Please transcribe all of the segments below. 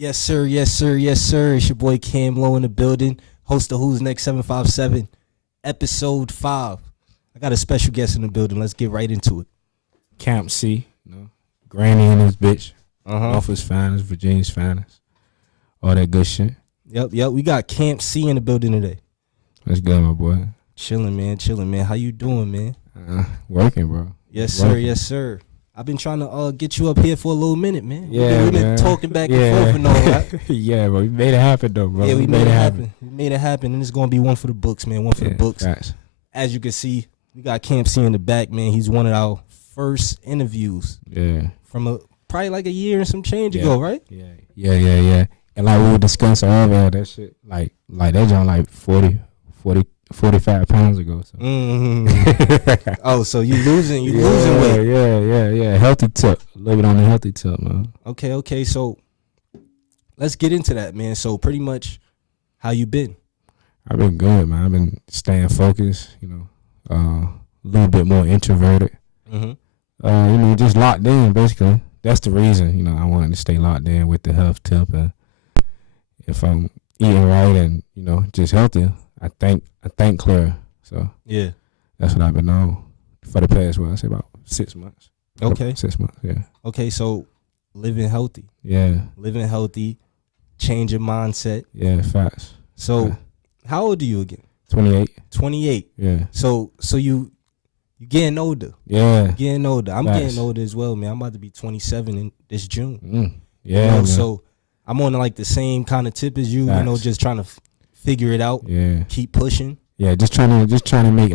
Yes, sir. Yes, sir. Yes, sir. It's your boy Cam Low in the building, host of Who's Next 757, episode 5. I got a special guest in the building. Let's get right into it. Camp C, Granny and his bitch. Uh-huh. Norfolk's finest, Virginia's finest. All that good shit. Yep. We got Camp C in the building today. That's good, my boy. Chilling, man. How you doing, man? Working, bro. Yes, sir. Working. Yes, sir. I've been trying to get you up here for a little minute, man. Yeah, We've been man. talking back and forth and all that. Yeah, bro. We made it happen, though, bro. Yeah, we made it happen. We made it happen, and it's going to be one for the books, man. One for the books. Facts. As you can see, we got Camp C in the back, man. He's one of our first interviews. Yeah. From probably like a year and some change ago, right? Yeah. And like we were discussing earlier, that shit, like that joint like 45 pounds ago. So. Mm-hmm. Oh, so you losing weight. Yeah. Healthy tip. A little bit on the healthy tip, man. Okay. So let's get into that, man. So pretty much how you been? I've been good, man. I've been staying focused, a little bit more introverted. Mm-hmm. Just locked in, basically. That's the reason, I wanted to stay locked in with the health tip. And if I'm eating right and, just healthy, I think clear. So yeah, that's what I've been on for the past, I say about 6 months. Okay. 6 months, yeah. Okay, so living healthy. Yeah. Living healthy, change your mindset. Yeah, facts. So how old are you again? 28. 28. Yeah. So you getting older. Yeah. Getting older. I'm Facts. getting older as well, man. I'm about to be 27 in this June. Yeah. Man. So I'm on like the same kind of tip as you, Facts. just trying to figure it out. Yeah. Keep pushing. Yeah, just trying to make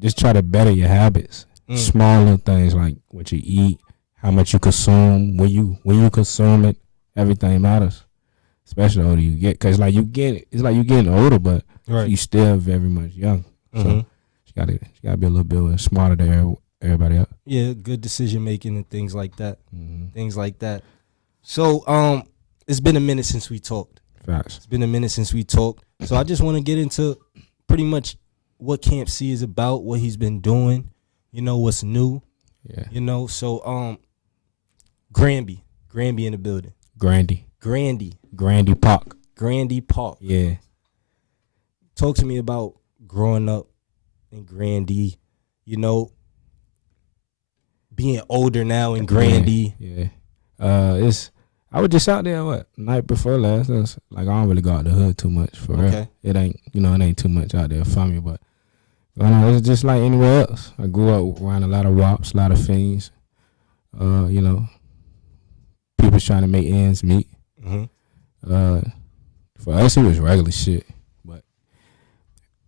just try to better your habits. Small little things like what you eat, how much you consume, when you consume it, everything matters. Especially the older you get, cause like it's like you getting older, but Right. you still very much young. So you gotta be a little bit smarter than everybody else. Yeah, good decision making and things like that. Mm-hmm. Things like that. So it's been a minute since we talked. Facts. It's been a minute since we talked. So I just want to get into pretty much what Camp C is about, what he's been doing, what's new. Yeah. So Granby in the building. Grandy Park. Grandy Park. Yeah. Talk to me about growing up in Grandy, being older now in Grandy. Yeah. I was just out there night before last. It's like I don't really go out the hood too much for real. It ain't it ain't too much out there for me, but it's just like anywhere else. I grew up around a lot of wops, a lot of fiends. People trying to make ends meet. Mm-hmm. For us, it was regular shit. But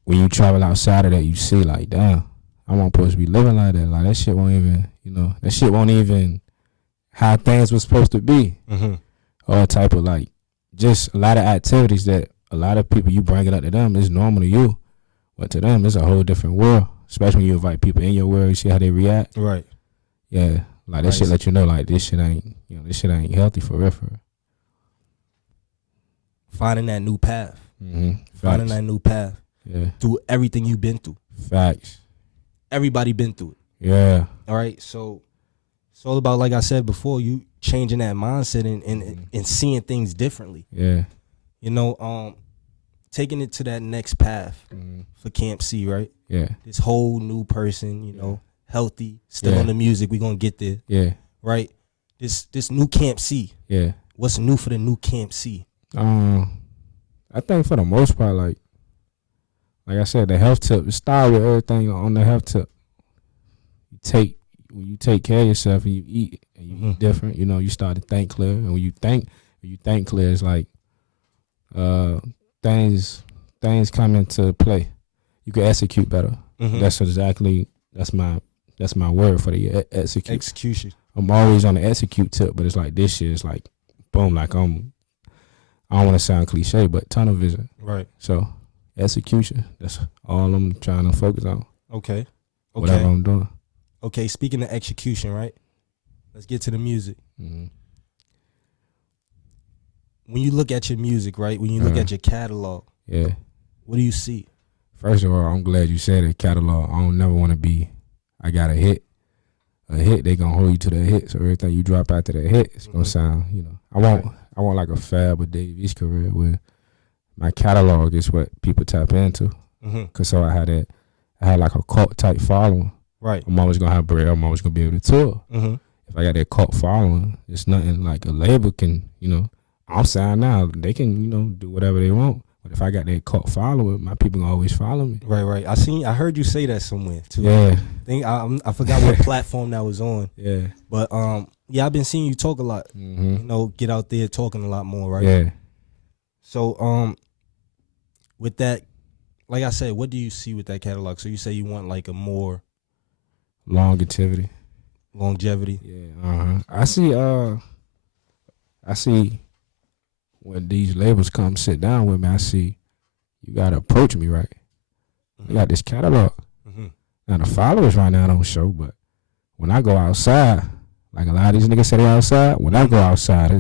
when you travel outside of that, you see like, damn, I won't supposed to be living like that. Like that shit won't even how things were supposed to be. Mm-hmm. All type of just a lot of activities that a lot of people, you bring it up to them, it's normal to you, but to them it's a whole different world. Especially when you invite people in your world, you see how they react. Right. Yeah, like that shit let you know like this shit ain't healthy for real. Finding that new path. Mm-hmm. Finding that new path. Yeah. Through everything you've been through. Facts. Everybody been through it. Yeah. All right. So it's all about, like I said before, you changing that mindset and seeing things differently. Yeah. Taking it to that next path for Camp C, right? Yeah. This whole new person, healthy, still on the music. We gonna get there. Yeah. Right? This new Camp C. Yeah. What's new for the new Camp C? I think for the most part, like I said, the health tip, start with everything on the health tip. When you take care of yourself and you eat eat different, you start to think clear. And when you think clear, it's like things come into play. You can execute better. Mm-hmm. That's my word for the execution. I'm always on the execute tip, but it's like this shit is like boom, like I don't want to sound cliche, but tunnel vision. Right. So execution. That's all I'm trying to focus on. Okay. Whatever I'm doing. Okay, speaking of execution, right? Let's get to the music. Mm-hmm. When you look at your music, right? When you look at your catalog, yeah, what do you see? First of all, I'm glad you said it. Catalog. I don't never want to be. I got a hit. A hit, they gonna hold you to that hit. So everything you drop after that hit, it's gonna sound. I I want like a Fab or Dave East career where my catalog is what people tap into. Cause so I had like a cult type following. Right. I'm always gonna have bread. I'm always gonna be able to tour. If I got that cult following, it's nothing like a label can, I'm signed now. They can, do whatever they want. But if I got that cult following, my people gonna always follow me. Right. I heard you say that somewhere too. Yeah. I forgot what platform that was on. Yeah. But I've been seeing you talk a lot. Get out there talking a lot more, right? Yeah. So with that, like I said, what do you see with that catalog? So you say you want like a more longevity. Yeah. I see when these labels come sit down with me, I see you gotta approach me right. I got this catalog. Now the followers right now don't show, but when I go outside, like a lot of these niggas say they outside, when I go outside,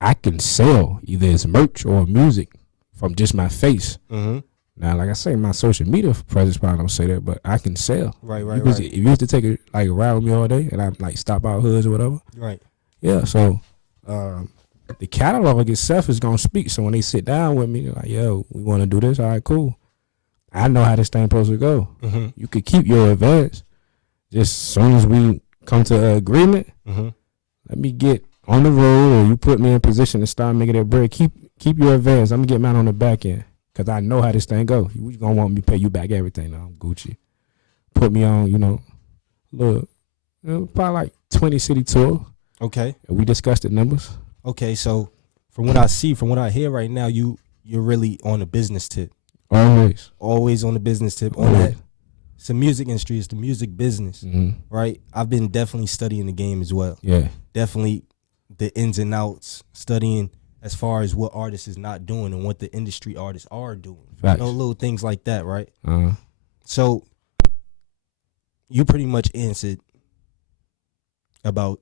I can sell either it's merch or music from just my face. Now, like I say, my social media presence probably don't say that, but I can sell. Right. If you used to take a ride with me all day, and I like stop out hoods or whatever. Right. Yeah. So the catalog itself is gonna speak. So when they sit down with me, they're like, yo, we want to do this. All right, cool. I know how this thing supposed to go. You could keep your advance. Just as soon as we come to an agreement, let me get on the road, or you put me in position to start making that bread. Keep your advance. I'm gonna get mine on the back end. Cause I know how this thing go. You gonna want me to pay you back everything. I'm Gucci. Put me on, look, probably like 20 city tour. Okay. And we discussed the numbers. Okay, so from what I hear right now, you're really on the business tip. Always on the business tip. On that, it's the music industry. It's the music business, right? I've been definitely studying the game as well. Yeah. Definitely the ins and outs, studying as far as what artists is not doing and what the industry artists are doing. Facts. Little things like that, right? So you pretty much answered about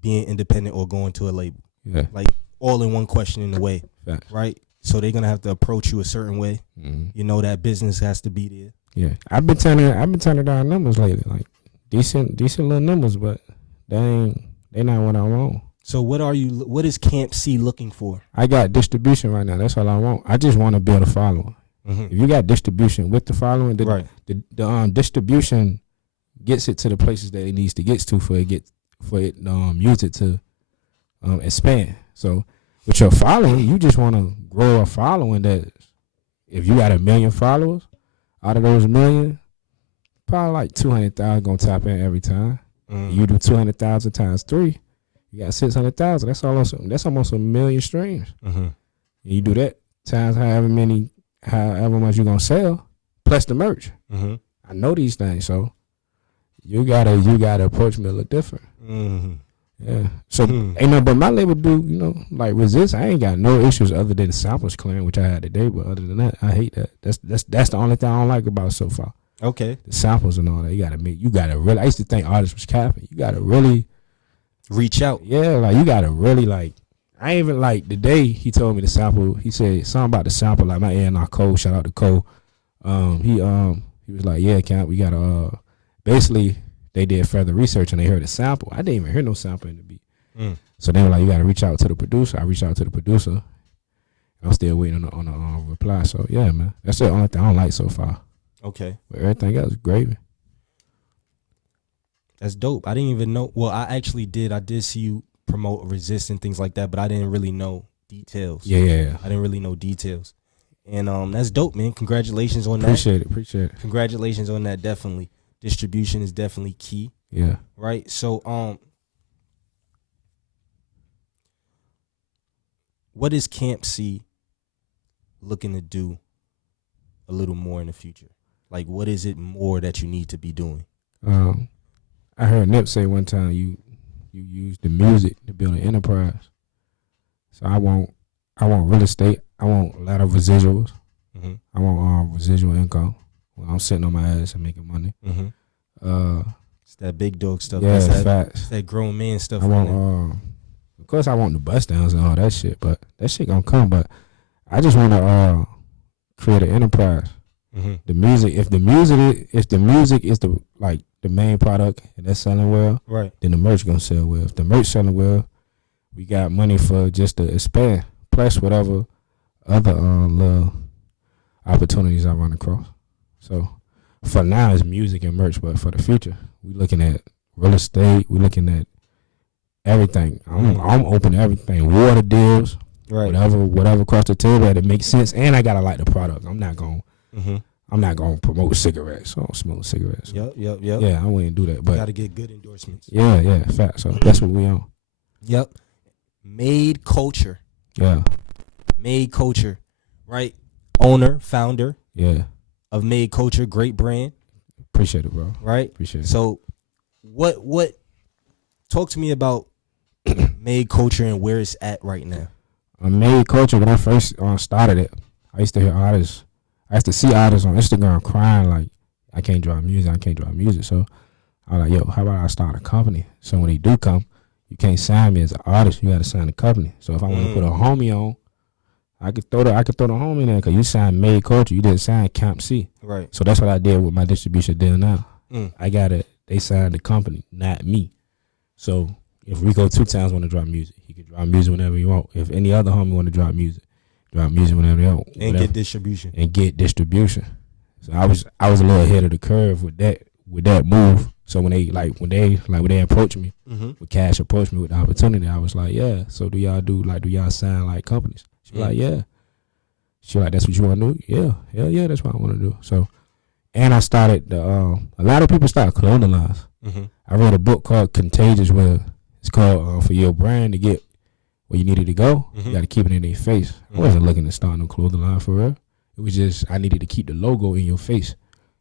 being independent or going to a label. Yeah. Like all in one question in a way. Facts. Right? So they're gonna have to approach you a certain way. That business has to be there. Yeah. I've been turning down numbers lately. Like decent little numbers, but they not what I want. So what is Camp C looking for? I got distribution right now. That's all I want. I just want to build a following. If you got distribution with the following, the distribution gets it to the places that it needs to get to for it use it to expand. So with your following, you just want to grow a following that if you got 1 million followers, out of those 1 million, probably like 200,000 gonna tap in every time. You do 200,000 times 3. You got 600,000. That's almost 1 million streams. And you do that times however much you gonna sell, plus the merch. I know these things, so you gotta approach me a little different. Yeah. So ain't nothing but my label do, like Resist. I ain't got no issues other than the samples clearing, which I had today. But other than that, I hate that. That's the only thing I don't like about it so far. Okay. The samples and all that. You gotta really. I used to think artists was capping. You gotta really reach out. Yeah, like you gotta really like. I ain't even like the day he told me the sample. He said something about the sample, like my A&R Cole. Shout out to Cole. He was like, yeah, Camp, we gotta basically they did further research and they heard a sample. I didn't even hear no sample in the beat. So they were like, you gotta reach out to the producer. I reached out to the producer. I'm still waiting on the reply. So yeah, man, that's the only thing I don't like so far. Okay. But everything else, gravy. That's dope. I didn't even know. Well, I did see you promote Resist and things like that, but I didn't really know details. Yeah. I didn't really know details. And that's dope, man. Congratulations on that. Appreciate it. Congratulations on that, definitely. Distribution is definitely key. Yeah. Right? So what is Camp C looking to do a little more in the future? Like, what is it more that you need to be doing? I heard Nip say one time you use the music to build an enterprise. So I want real estate. I want a lot of residuals. I want residual income when I'm sitting on my ass and making money. It's that big dog stuff. Yeah, facts. It's that grown man stuff. I want of course I want the bust downs and all that shit, but that shit gonna come. But I just want to create an enterprise. The music, if the music is the main product and that's selling well, right, then the merch gonna sell well. If the merch selling well, we got money for just to expand, plus whatever other little opportunities I run across. So for now, it's music and merch, but for the future, we looking at real estate. We looking at everything. I'm open to everything. Water deals, Right. whatever across the table that makes sense. And I gotta like the product. I'm not gonna promote cigarettes. I don't smoke cigarettes. Yep. Yeah, I wouldn't do that. But Got to get good endorsements. yeah, fact. So that's what we on. Yep. Made Culture. Yeah, Made Culture. Right. Owner, founder yeah. of Made Culture. Great brand. Appreciate it, bro. Right. Appreciate it. So, what? Talk to me about Made Culture and where it's at right now. I made culture when I first started it. I used to hear artists. I used to see artists on Instagram crying like, I can't drop music. So I was like, yo, how about I start a company? So when they do come, you can't sign me as an artist. You got to sign the company. So if I want to put a homie on, I could throw the homie in there because you signed Made Culture. You didn't sign Camp C. Right. So that's what I did with my distribution deal now. Mm. They signed the company, not me. So if Rico 2 Times want to drop music, he can drop music whenever he want. If any other homie want to drop music whenever they want. And get distribution. So I was a little ahead of the curve with that move. So when they approached me, when Cash approached me with the opportunity, I was like, yeah. So do y'all sign like companies? She like, yeah. She like, that's what you want to do? Yeah, that's what I want to do. So, and I started a lot of people start clothing lines. I wrote a book called Contagious, where it's called for your brand to get where you needed to go, you got to keep it in their face. I wasn't looking to start no clothing line for real. It was just I needed to keep the logo in your face.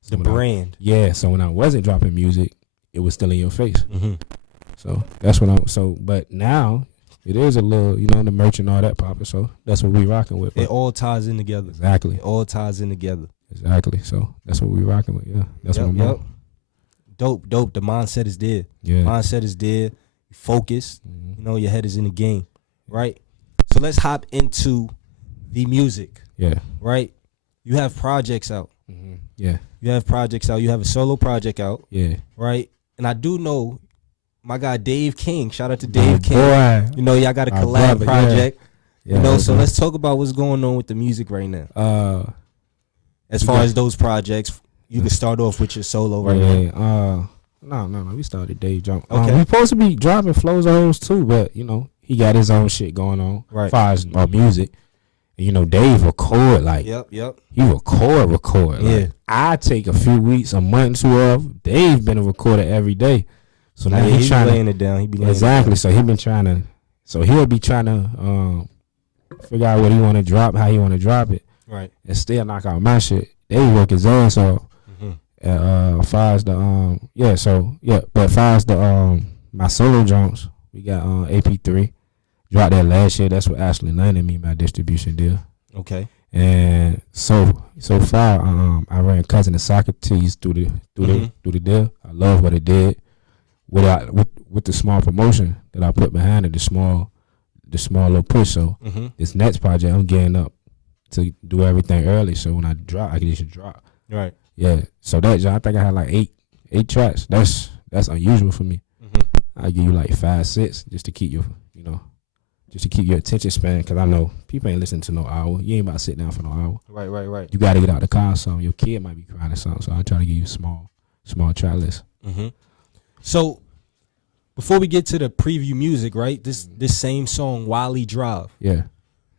The brand. So when I wasn't dropping music, it was still in your face. So that's what but now it is a little, the merch and all that popping. So that's what we rocking with. It all ties in together. Exactly. It all ties in together. Exactly. So that's what we rocking with. Yeah. That's what I'm on. Dope. The mindset is there. Yeah. Mindset is there. Focused. Your head is in the game. Right? So let's hop into the music. Yeah. Right? You have projects out. Yeah. You have projects out. You have a solo project out. Yeah. Right? And I do know my guy Dave King. Shout out to Dave King. Boy. Y'all got a collab project. Yeah. So let's talk about what's going on with the music right now. As far as those projects, you can start off with your solo right now. No. We started Dave Jump. Okay. We supposed to be dropping flows on those too, but he got his own shit going on. Right. As far as music. And, Dave record like. Yep. He record. Yeah. Like, I take a few weeks, a month or two off. Dave been a recorder every day. So now he's trying laying it down. Exactly. So he been trying to. So he'll be trying to figure out what he want to drop, how he want to drop it, right, and still knock out my shit. They work his ass off. Far as the but far as the my solo jumps, we got AP3. Dropped that last year. That's what Ashley landed me my distribution deal. Okay. And so far, I ran Cousin of Socrates through the deal. I love what it did. With the small promotion that I put behind it, the small little push. So this next project, I'm getting up to do everything early. So when I drop, I can just drop. Right. Yeah. So I think I had like eight tracks. That's unusual for me. I give you like 5, 6 just to keep your attention span, because I know people ain't listening to no hour. You ain't about to sit down for no hour. Right. You got to get out the car or something. Your kid might be crying or something. So I try to give you small track list. So before we get to the preview music, right? This same song, Wally Drive. Yeah.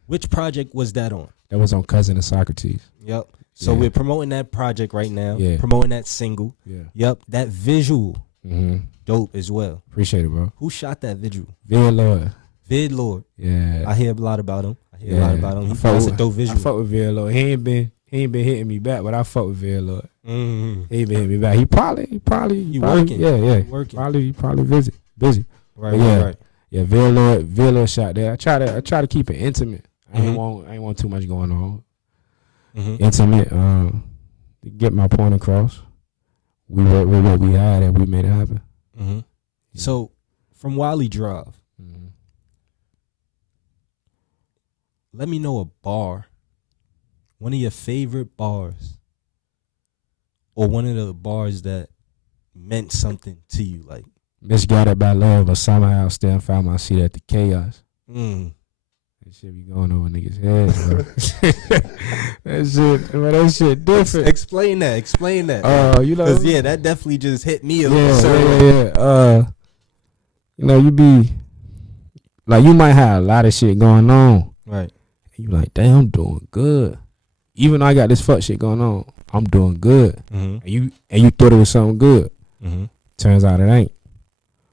Which project was that on? That was on Cousin of Socrates. Yep. So we're promoting that project right now. Yeah. Promoting that single. Yeah. Yep. That visual. Dope as well. Appreciate it, bro. Who shot that visual? Vid Lord. Yeah. I hear a lot about him. He has a dope visual. I fuck with Vid Lord. He ain't been hitting me back, but I fuck with Vid Lord. He ain't been hitting me back. He probably working. Yeah. Working. Probably busy. Right. Yeah, Vid Lord shot there. I try to keep it intimate. I ain't want too much going on. Intimate. To get my point across. We worked with what we had and we made it happen. So from Wally Drive, let me know a bar, one of your favorite bars, or one of the bars that meant something to you. Like, Misguided by love, but somehow still found my seat at the chaos. That shit be going over niggas' heads, bro. that shit different. Explain that. You know, 'Cause, yeah, that definitely just hit me a yeah. certain You know, you be like, you might have a lot of shit going on. Right. You like, damn, I'm doing good. Even though I got this fuck shit going on, I'm doing good. Mm-hmm. And you thought it was something good. Mm-hmm. Turns out it ain't.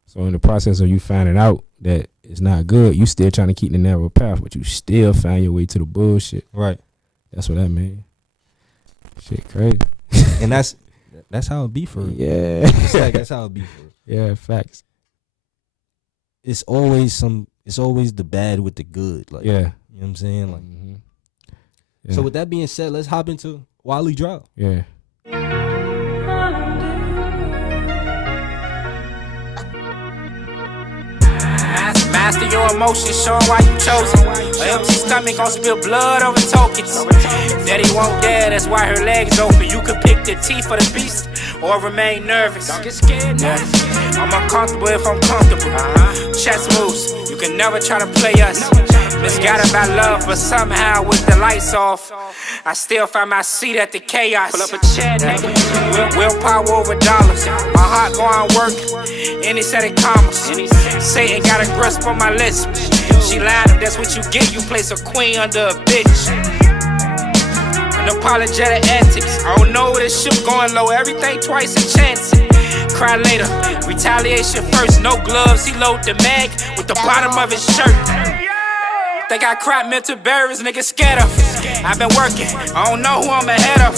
So in the process of you finding out that it's not good, you still trying to keep the narrow path, but you still find your way to the bullshit. Right. That's what that means. Shit crazy. And that's how it be for real. Yeah. That's how it be for real. Yeah, facts. It's always the bad with the good. Like, Yeah. you know what I'm saying? Like, Yeah. so with that being said, let's hop into Wally Drive. Yeah. Master your emotions, showing why you chosen. An empty stomach gon' spill blood over tokens. Daddy won't dare, that's why her legs open. You could pick the teeth for the beast or remain nervous. Don't get scared, yeah. I'm uncomfortable if I'm comfortable. Chess moves, you can never try to play us. Misguided by love, but somehow with the lights off, I still find my seat at the chaos. Pull up a chair, nigga. Willpower over dollars. My heart go on work, any set of commas. Satan got a grasp on my list. She lied, that's what you get. You place a queen under a bitch. Unapologetic antics. I don't know this ship going low. Everything twice a chance. Cry later. Retaliation first. No gloves. He load the mag with the bottom of his shirt. Think I cried mental barriers, niggas scared of. I've been working, I don't know who I'm ahead of.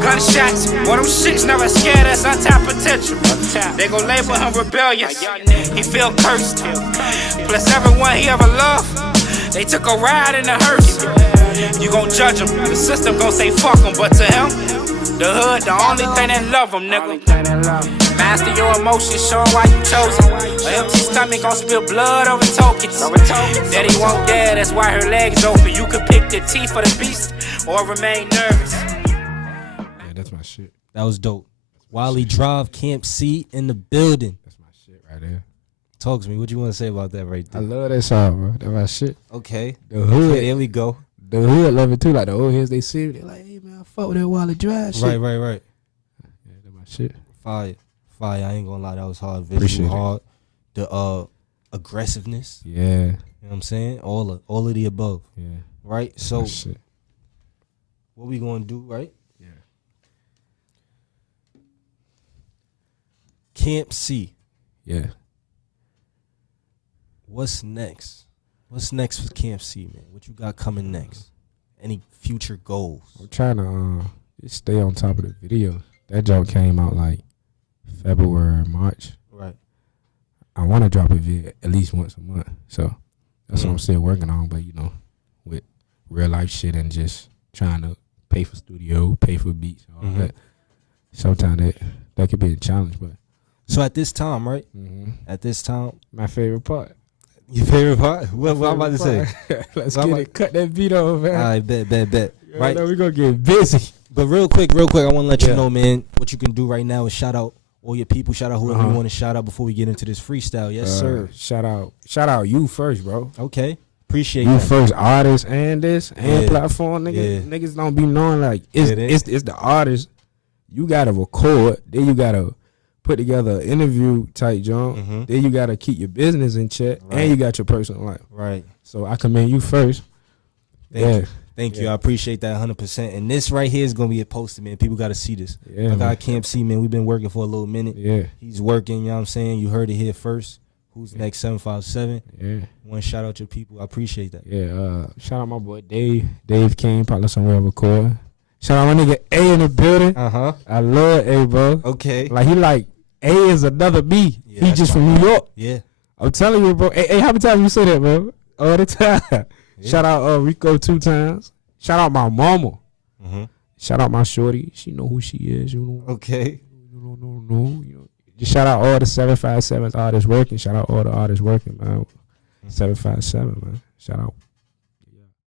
Gunshots, well them shits never scared us. Untapped potential. They gon' label him rebellious. He feel cursed. Plus everyone he ever loved, they took a ride in the hearse. You gon' judge him, the system gon' say fuck him. But to him, the hood, the only thing that love him, nigga. Master your emotions, showing why you chosen. An empty stomach gon' spill blood over tokens. Daddy won't dare, that's why her legs open. You could pick the teeth for the beast or remain nervous. Yeah, that's my shit. That was dope. Wally Drive, Camp C in the building. That's my shit right there. Talk to me. What you want to say about that right I there? love that song, bro. That's my shit. Okay. The hood. Okay, there we go. The hood love it too. Like the old heads, they see it. They like, hey man, I fuck with that Wally Drive shit. Right. Yeah, that's my shit. Fire. I ain't gonna lie, that was hard. Appreciate Visual it. hard. The aggressiveness. Yeah. You know what I'm saying? All of the above. Yeah. Right? That's So my shit. what we gonna do, right? Yeah. Camp C. Yeah. What's next? What's next for Camp C, man? What you got coming next? Any future goals? I'm trying to just stay on top of the videos. That joke came out like February, March. Right. I want to drop a video at least once a month. So that's what I'm still working on. But, you know, with real life shit and just trying to pay for studio, pay for beats, all that. Sometimes that could be a challenge. But So at this time, right? At this time, my favorite part. your favorite part? What I'm about to say? Let's What get I'm it. Cut that beat off, man. All right, bet. Right. We're going to get busy. But real quick, I want to let you Yeah. know, man, what you can do right now is shout out all your people. Shout out whoever you want to shout out before we get into this freestyle. Yes, sir. Shout out you first, bro. Okay. Appreciate You that. first artist and this and Yeah. platform, nigga. Yeah. Niggas don't be knowing like Yeah, they- it's the artist. You gotta record, then you gotta put together an interview type joint. Mhm. Then you gotta keep your business in check, Right. and you got your personal life. Right. So I commend you first. Thank you. I appreciate that 100%. And this right here is going to be a poster, man. People got to see this. Yeah, I man. got Camp C, man. We've been working for a little minute. Yeah, He's working, you know what I'm saying? You heard it here first. Who's next? 757. yeah, Want to shout out your people. I appreciate that. yeah. Shout out my boy Dave. Dave King, probably somewhere record. Shout out my nigga A in the building. Uh-huh. I love A, bro. Okay. Like he like A is another B. Yeah, He that's just my from New York. Yeah. I'm telling you, bro. Hey, how many times you say that, bro? All the time. Yeah. Shout out Rico 2 times. Shout out my mama. Mm-hmm. Shout out my shorty. She know who she is. You know. Okay. You know. Just shout out all the 757 artists working. Shout out all the artists working, man. 757, man. Shout out.